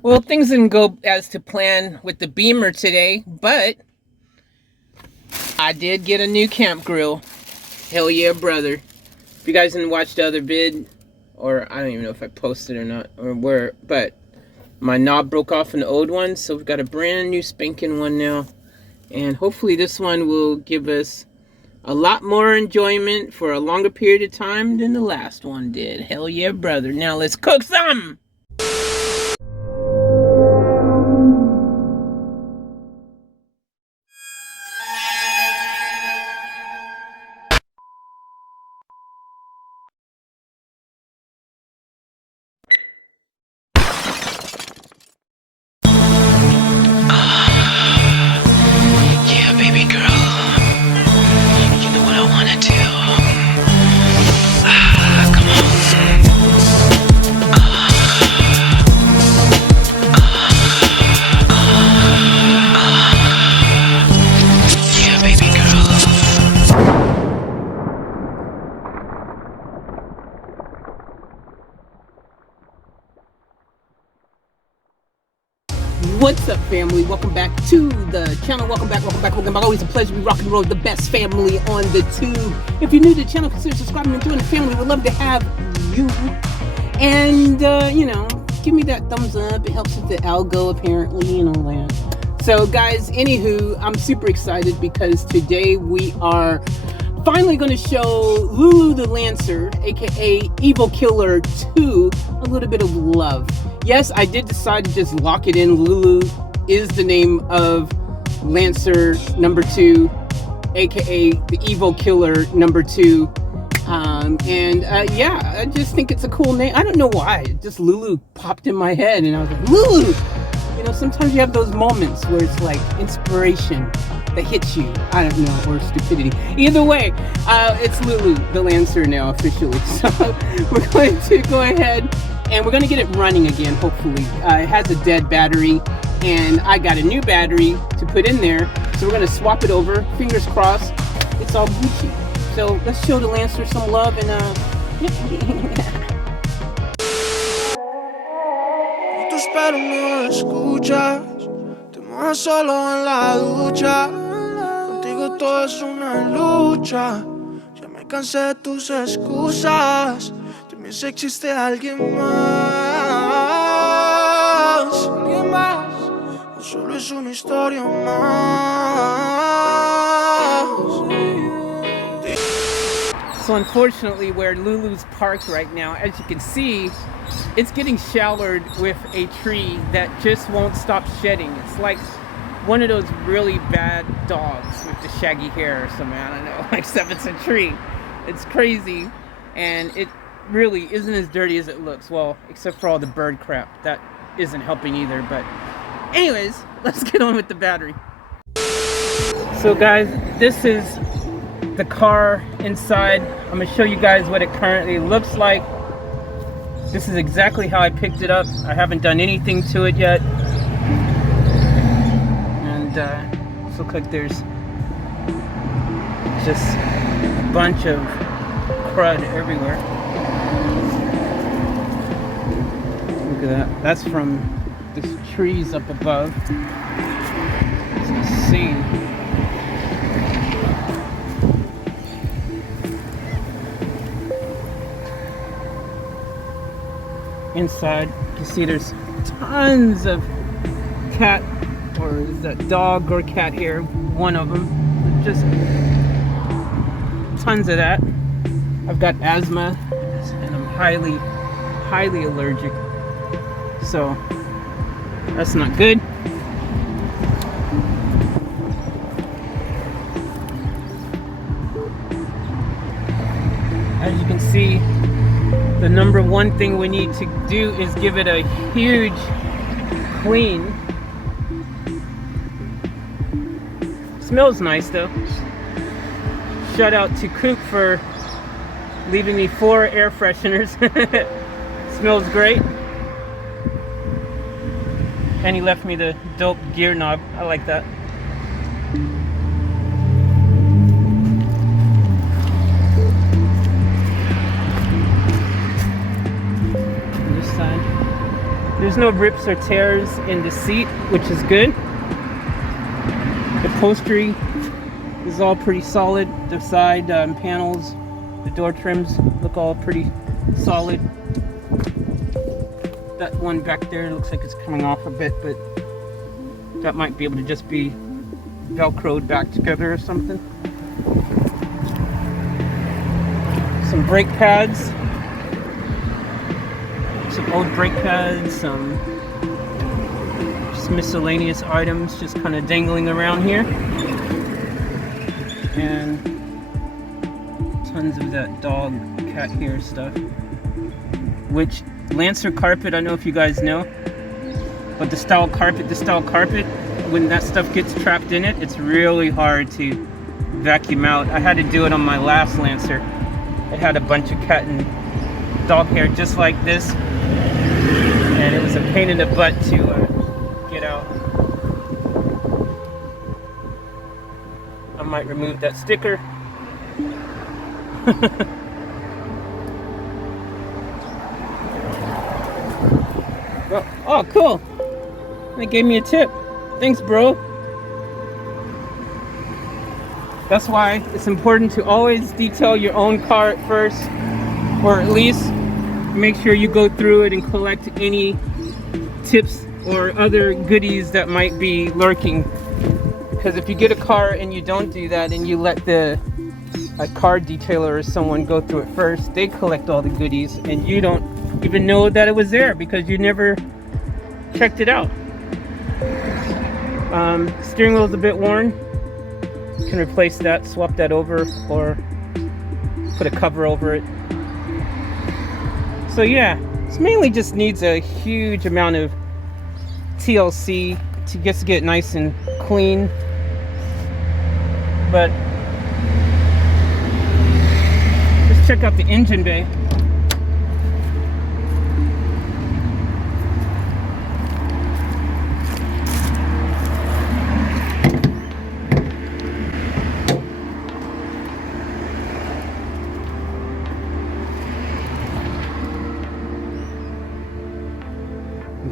Well, things didn't go as to plan with the Beamer today, but I did get a new camp grill. Hell yeah, brother. If you guys didn't watch the other vid, or I don't even know if I posted or not, or where, but my knob broke off an old one, so we've got a brand new spanking one now. And hopefully this one will give us a lot more enjoyment for a longer period of time than the last one did. Hell yeah, brother. Now let's cook some! Yeah, baby girl. You know what I wanna do. Come on. Yeah, baby girl. What's up, family? Welcome back to the channel. Welcome back. Always a pleasure to be rocking and roll with the best family on the tube. If you're new to the channel, consider subscribing and joining the family. We'd love to have you. And, give me that thumbs up. It helps with the algo, apparently, and all that. So, guys, anywho, I'm super excited because today we are finally going to show Lulu the Lancer, aka EVO Killer 2, a little bit of love. Yes, I did decide to just lock it in. Lulu is the name of Lancer number 2, aka the EVO Killer number 2. Yeah, I just think it's a cool name. I don't know why. Just Lulu popped in my head, and I was like, Lulu! You know, sometimes you have those moments where it's like inspiration that hits you. I don't know, or stupidity. Either way, it's Lulu the Lancer now officially. So we're going to go ahead and we're going to get it running again, hopefully. It has a dead battery, and I got a new battery to put in there. So we're going to swap it over. Fingers crossed, it's all Gucci. So let's show the Lancer some love and Tus pero no escuchas, te mojas solo en la ducha. Contigo todo es una lucha. Ya me cansé de tus excusas. Dime si existe alguien más. Alguien más. O solo es una historia más. So unfortunately, where Lulu's parked right now, as you can see, it's getting showered with a tree that just won't stop shedding. It's like one of those really bad dogs with the shaggy hair or something, I don't know, except it's a tree. It's crazy, and it really isn't as dirty as it looks. Well, except for all the bird crap. That isn't helping either, but anyways, let's get on with the battery. So guys, this is the car inside. I'm gonna show you guys what it currently looks like. This is exactly how I picked it up. I haven't done anything to it yet. And so look like there's just a bunch of crud everywhere. Look at that. That's from the trees up above. As you can see. Inside, you can see there's tons of cat, or is that dog or cat hair, one of them. Just tons of that. I've got asthma, and I'm highly allergic. So, that's not good. As you can see, the number one thing we need to do is give it a huge clean. Smells nice though. Shout out to Coop for leaving me 4 air fresheners. Smells great. And he left me the dope gear knob. I like that. There's no rips or tears in the seat, which is good. The upholstery is all pretty solid. The side panels, the door trims look all pretty solid. That one back there looks like it's coming off a bit, but that might be able to just be velcroed back together or something. Some brake pads, some old brake pads, some just miscellaneous items just kind of dangling around here, and tons of that dog cat hair stuff, which LANCER carpet, I don't know if you guys know, but this style carpet, when that stuff gets trapped in it, it's really hard to vacuum out. I had to do it on my last LANCER. It had a bunch of cat and dog hair just like this, and it was a pain in the butt to get out. I might remove that sticker. Oh, cool. They gave me a tip. Thanks, bro. That's why it's important to always detail your own car at first, or at least make sure you go through it and collect any tips or other goodies that might be lurking. Because if you get a car and you don't do that, and you let a car detailer or someone go through it first, they collect all the goodies and you don't even know that it was there because you never checked it out. Steering wheel is a bit worn. You can replace that, swap that over, or put a cover over it. So yeah, this mainly just needs a huge amount of TLC to just get nice and clean. But let's check out the engine bay.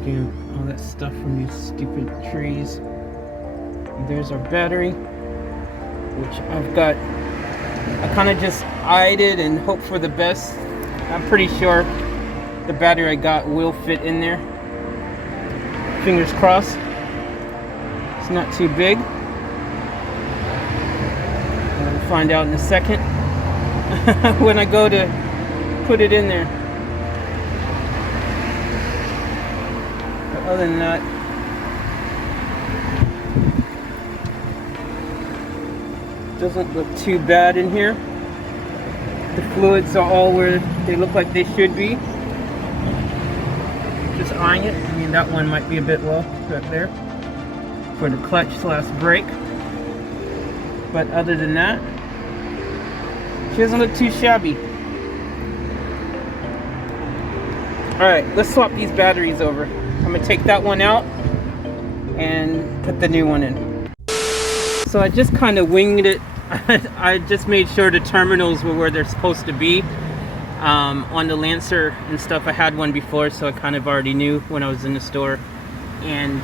Again, all that stuff from these stupid trees. And there's our battery, which I've got. I kind of just eyed it and hope for the best. I'm pretty sure the battery I got will fit in there. Fingers crossed. It's not too big. We'll find out in a second when I go to put it in there. But other than that, doesn't look too bad in here. The fluids are all where they look like they should be. Just eyeing it. I mean, that one might be a bit low right there for the clutch / brake. But other than that, she doesn't look too shabby. Alright, let's swap these batteries over. I'm gonna take that one out and put the new one in. So I just kind of winged it. I just made sure the terminals were where they're supposed to be on the LANCER and stuff. I had one before, so I kind of already knew when I was in the store, and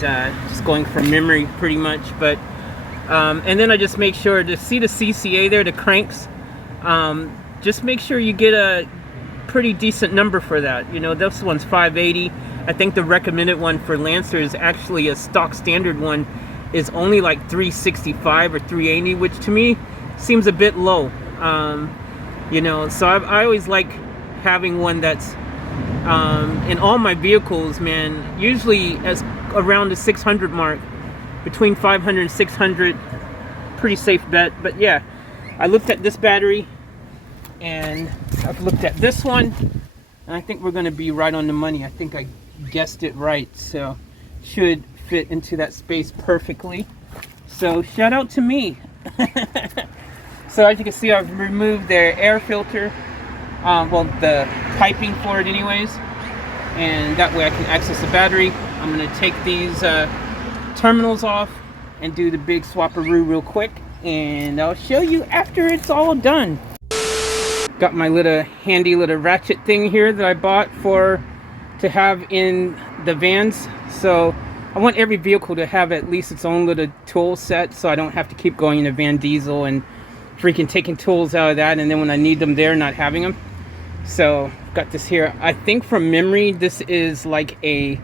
just going from memory pretty much. But and then I just make sure to see the CCA there, the cranks. Just make sure you get a pretty decent number for that. You know, this one's 580. I think the recommended one for LANCER is actually a stock standard one. Is only like 365 or 380, which to me seems a bit low. You know, so I always like having one that's in all my vehicles, man, usually as around the 600 mark, between 500 and 600, pretty safe bet. But yeah, I looked at this battery and I've looked at this one, and I think we're going to be right on the money. I think I guessed it right, so should fit into that space perfectly. So shout out to me. So as you can see, I've removed their air filter, well, the piping for it anyways, and that way I can access the battery. I'm going to take these terminals off and do the big swapperoo real quick, and I'll show you after it's all done. Got my little handy little ratchet thing here that I bought to have in the vans. So I want every vehicle to have at least its own little tool set, so I don't have to keep going into Van Diesel and freaking taking tools out of that, and then when I need them there, not having them. So I've got this here. I think from memory this is like a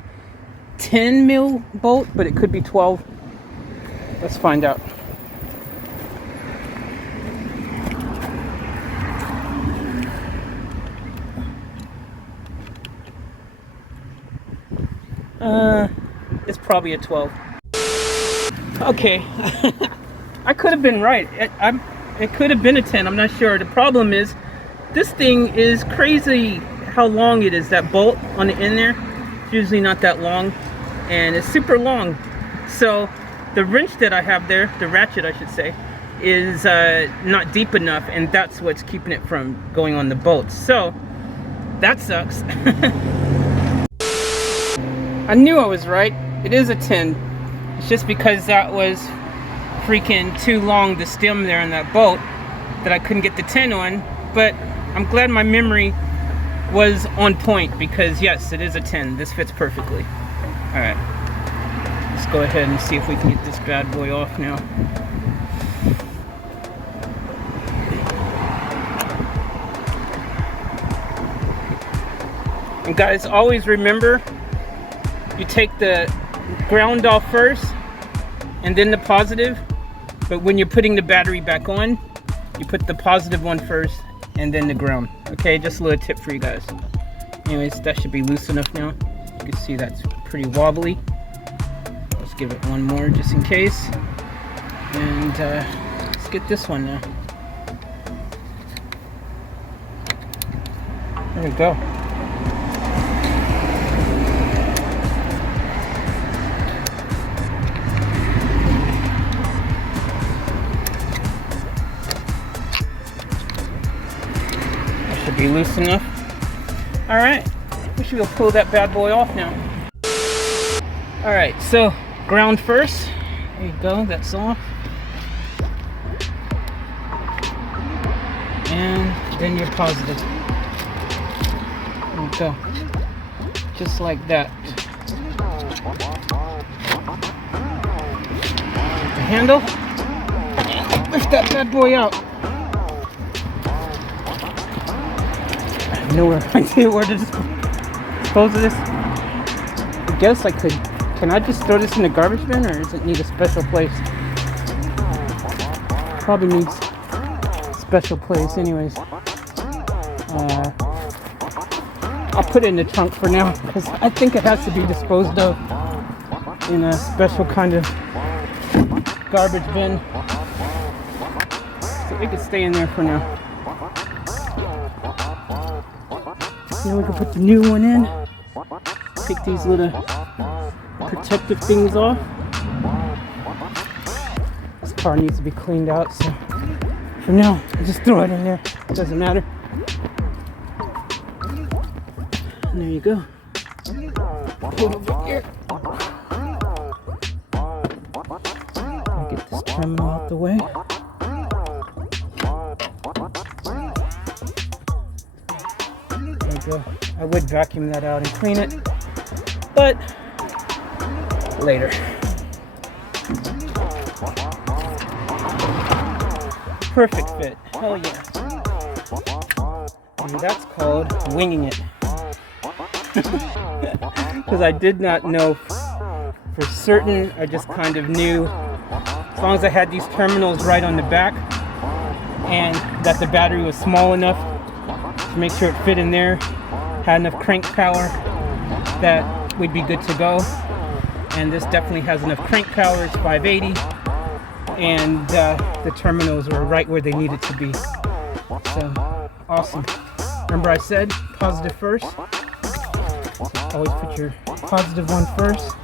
10 mil bolt, but it could be 12. Let's find out. It's probably a 12. Okay. I could have been right. It could have been a 10. I'm not sure. The problem is this thing is crazy how long it is. That bolt on the end there, it's usually not that long, and it's super long. So the wrench that I have there, the ratchet I should say, is not deep enough, and that's what's keeping it from going on the bolts. So that sucks. I knew I was right. It is a 10. It's just because that was freaking too long, the stem there on that bolt, that I couldn't get the 10 on. But I'm glad my memory was on point, because yes, it is a 10. This fits perfectly. All right, let's go ahead and see if we can get this bad boy off now. And guys, always remember, you take the ground off first and then the positive, but when you're putting the battery back on, you put the positive one first and then the ground. Okay, just a little tip for you guys. Anyways, that should be loose enough now. You can see that's pretty wobbly. Let's give it one more just in case. And let's get this one now. There we go. Be loose enough. All right, we should be able to pull that bad boy off now. All right, so ground first. There you go, that's off. And then your positive. There you go. Just like that. The handle. Lift that bad boy out. No idea where to dispose of this. I guess I could. Can I just throw this in the garbage bin, or does it need a special place? Probably needs a special place anyways. I'll put it in the trunk for now, because I think it has to be disposed of in a special kind of garbage bin. So it could stay in there for now. Now we can put the new one in. Take these little protective things off. This car needs to be cleaned out, so for now, I just throw it in there. It doesn't matter. And there you go. Put it over here. Get this terminal out the way. I would vacuum that out and clean it, but later. Perfect fit. Hell yeah. And that's called winging it. Because I did not know for certain. I just kind of knew, as long as I had these terminals right on the back and that the battery was small enough to make sure it fit in there, had enough crank power, that we'd be good to go. And this definitely has enough crank power. It's 580, and the terminals are right where they needed to be. So awesome. Remember I said positive first, so always put your positive one first.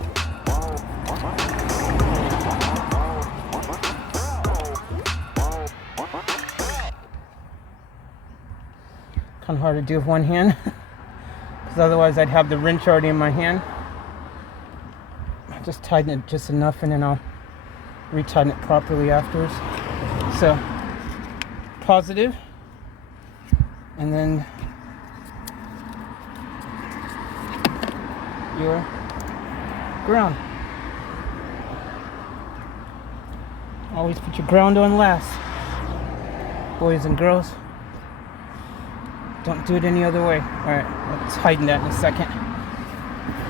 Kind of hard to do with one hand, because otherwise I'd have the wrench already in my hand. I'll just tighten it just enough, and then I'll retighten it properly afterwards. So positive, and then your ground. Always put your ground on last, boys and girls. Don't do it any other way. All right, I'll tighten that in a second.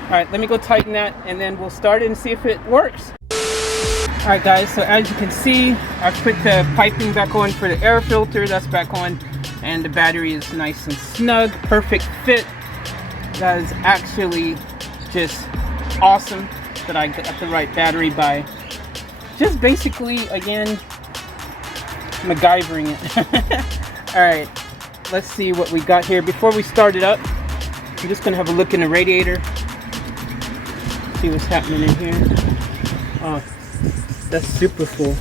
All right, let me go tighten that, and then we'll start it and see if it works. All right, guys, so as you can see, I've put the piping back on for the air filter. That's back on, and the battery is nice and snug, perfect fit. That is actually just awesome that I got the right battery by just basically, again, MacGyvering it. All right, let's see what we got here. Before we start it up, I'm just gonna have a look in the radiator, see what's happening in here. Oh, that's super full.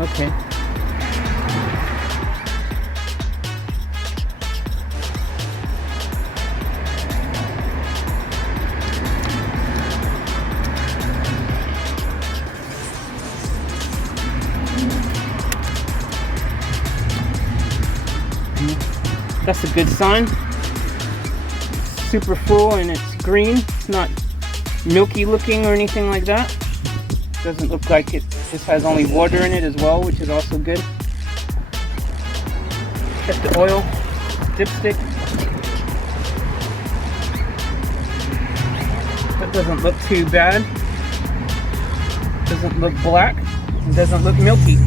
Okay. That's a good sign. Super full and it's green. It's not milky looking or anything like that. Doesn't look like it just has only water in it as well, which is also good. Check the oil dipstick. That doesn't look too bad. Doesn't look black. It doesn't look milky.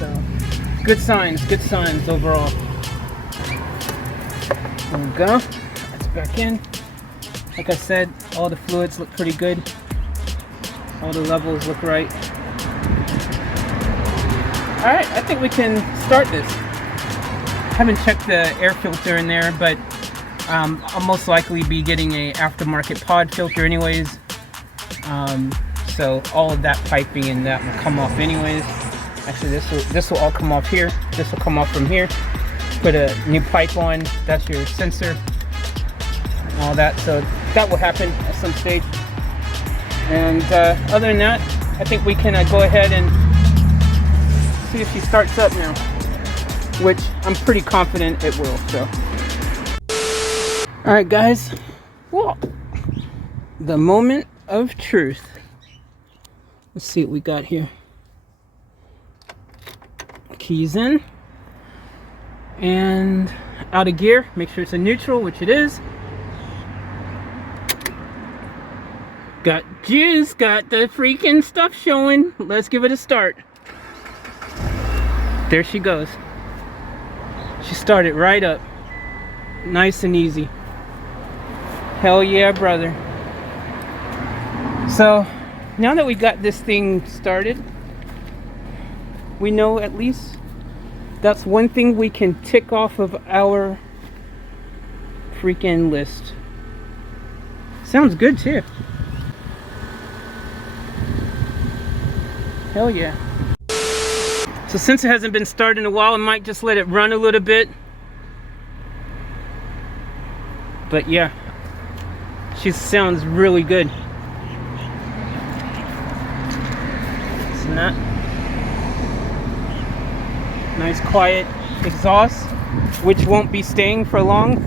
So good signs overall. There we go. That's back in. Like I said, all the fluids look pretty good. All the levels look right. Alright, I think we can start this. Haven't checked the air filter in there, but I'll most likely be getting a aftermarket pod filter anyways. So all of that piping and that will come off anyways. Actually, this will all come off here. This will come off from here. Put a new pipe on. That's your sensor. And all that. So that will happen at some stage. And other than that, I think we can go ahead and see if she starts up now, which I'm pretty confident it will. So, all right, guys. Whoa. The moment of truth. Let's see what we got here. Keys in. And out of gear. Make sure it's in neutral, which it is. Got juice, got the freaking stuff showing. Let's give it a start. There she goes. She started right up. Nice and easy. Hell yeah, brother. So, now that we got this thing started, we know at least that's one thing we can tick off of our freaking list. Sounds good too. Hell yeah. So since it hasn't been started in a while, I might just let it run a little bit. But yeah, she sounds really good. Isn't that? Nice quiet exhaust, which won't be staying for long.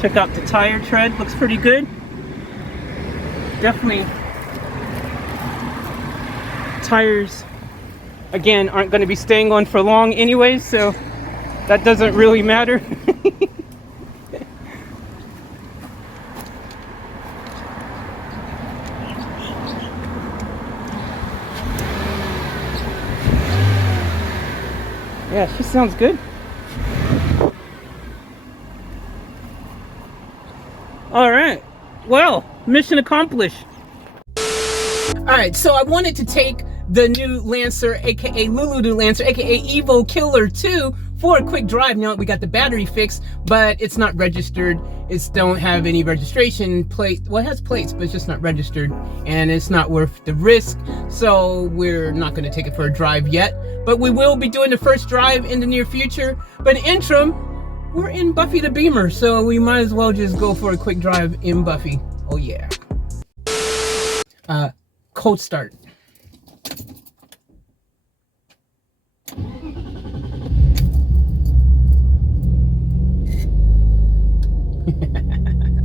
Check out the tire tread, looks pretty good. Definitely. Tires, again, aren't going to be staying on for long anyways, so that doesn't really matter. Yeah, she sounds good. All right, well, mission accomplished. All right, so I wanted to take the new Lancer, aka Lulu Lancer, aka EVO Killer 2 for a quick drive. Now we got the battery fixed, but it's not registered. It don't have any registration plate. Well, it has plates, but it's just not registered, and it's not worth the risk. So we're not going to take it for a drive yet, but we will be doing the first drive in the near future. But in interim, we're in Buffy the Beamer, so we might as well just go for a quick drive in Buffy. Oh yeah. Cold start.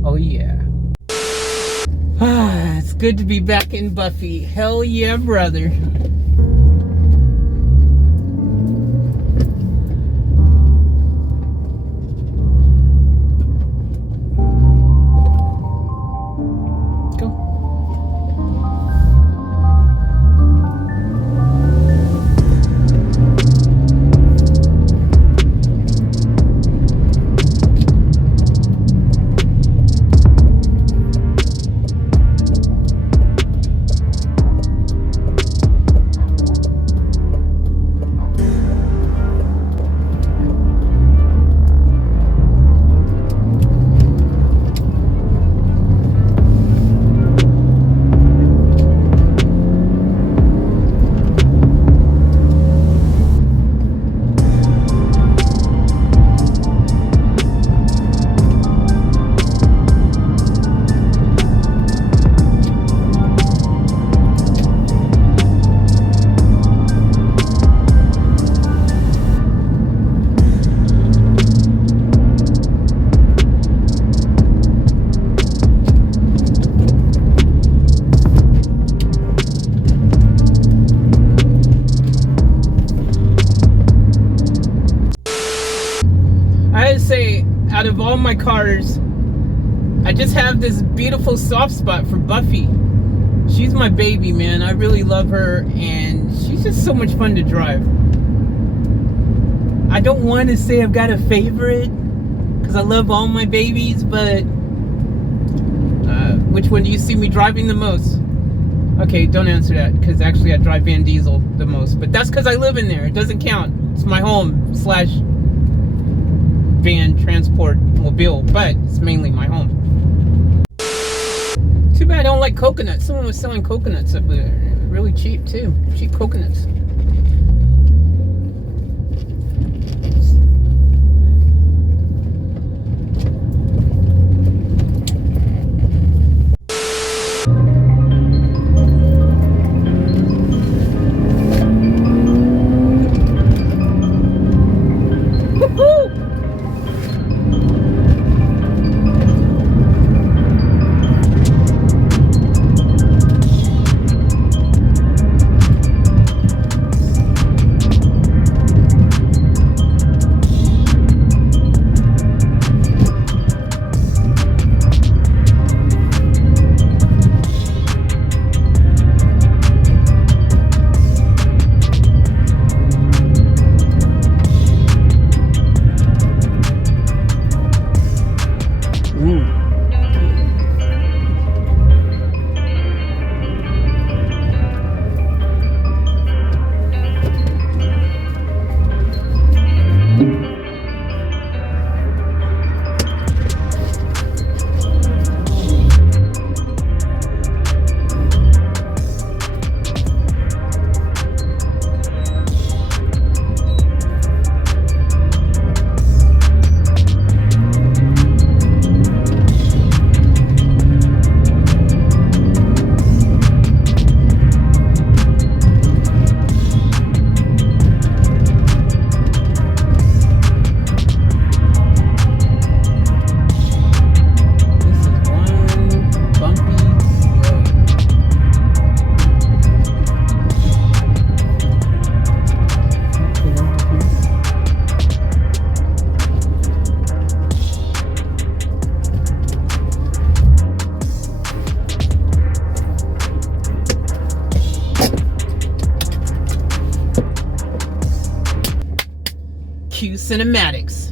Oh yeah. Ah, it's good to be back in Buffy. Hell yeah, brother. Say, out of all my cars, I just have this beautiful soft spot for Buffy. She's my baby, man. I really love her, and she's just so much fun to drive. I don't want to say I've got a favorite, because I love all my babies, but which one do you see me driving the most? Okay, don't answer that, because actually I drive Van Diesel the most, but that's because I live in there. It doesn't count. It's my home / van transport mobile, but it's mainly my home. Too bad I don't like coconuts. Someone was selling coconuts up there, really cheap too. Cheap coconuts. Cue cinematics.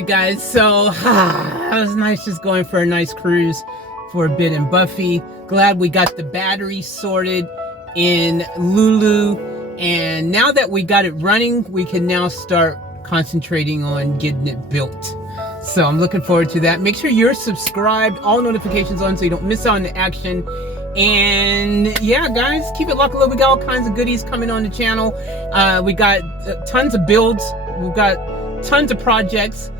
right, guys, so it was nice just going for a nice cruise for a bit in Buffy. Glad we got the battery sorted in Lulu, and now that we got it running, we can now start concentrating on getting it built. So I'm looking forward to that. Make sure you're subscribed, all notifications on so you don't miss out on the action. And yeah, guys, keep it locked. We got all kinds of goodies coming on the channel. We got tons of builds. We've got tons of projects.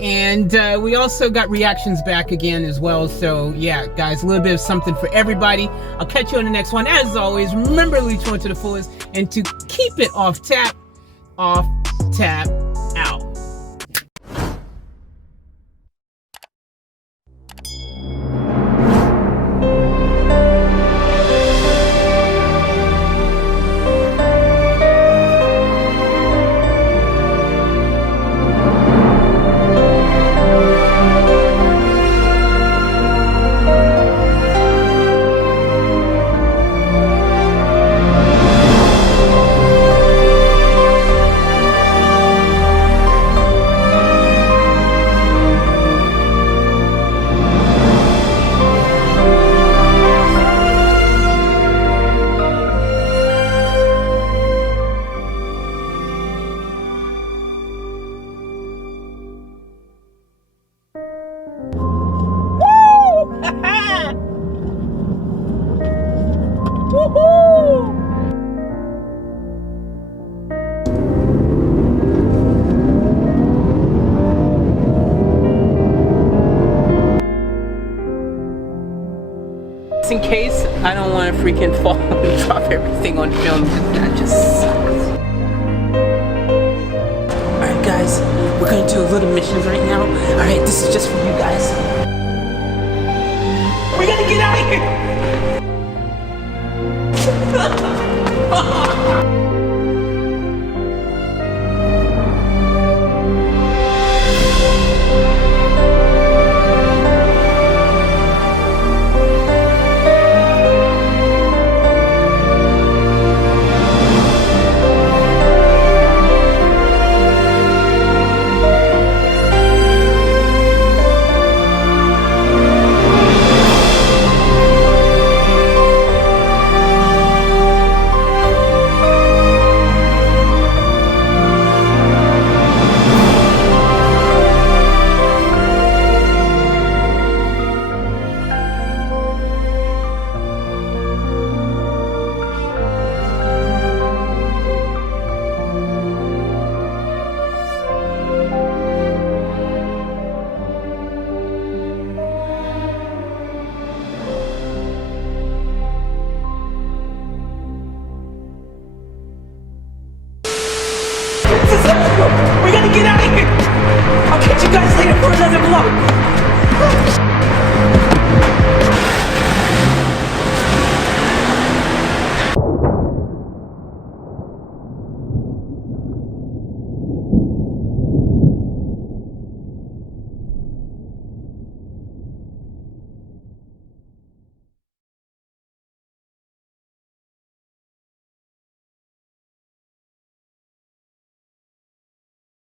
And we also got reactions back again as well. So yeah, guys, a little bit of something for everybody. I'll catch you on the next one. As always, remember to leave one to the fullest and to keep it off tap, out. In case I don't want to freaking fall and drop everything on film, that just sucks. Alright guys, we're going to do a little missions right now. Alright, this is just for you guys. We gotta get out of here!